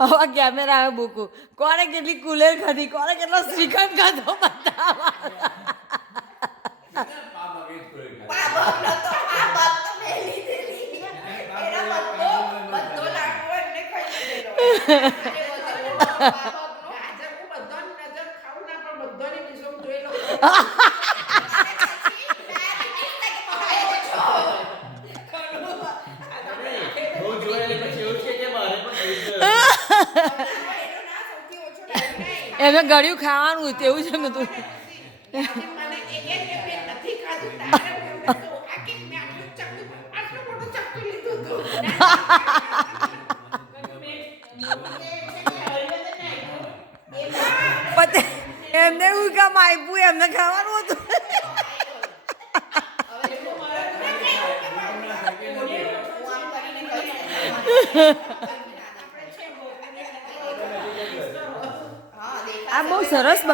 હવે કેમેરા મૂકું. કોણે કેટલી કુલેર ખાધી, કોણે કેટલો શ્રીખંડ ખાધો બતાવવા. એને ગળ્યું ખાવાનું તેવું છે ને તું. એમને હું કામ આપ્યું, એમને ખાવાનું હતું. આ બહુ સરસ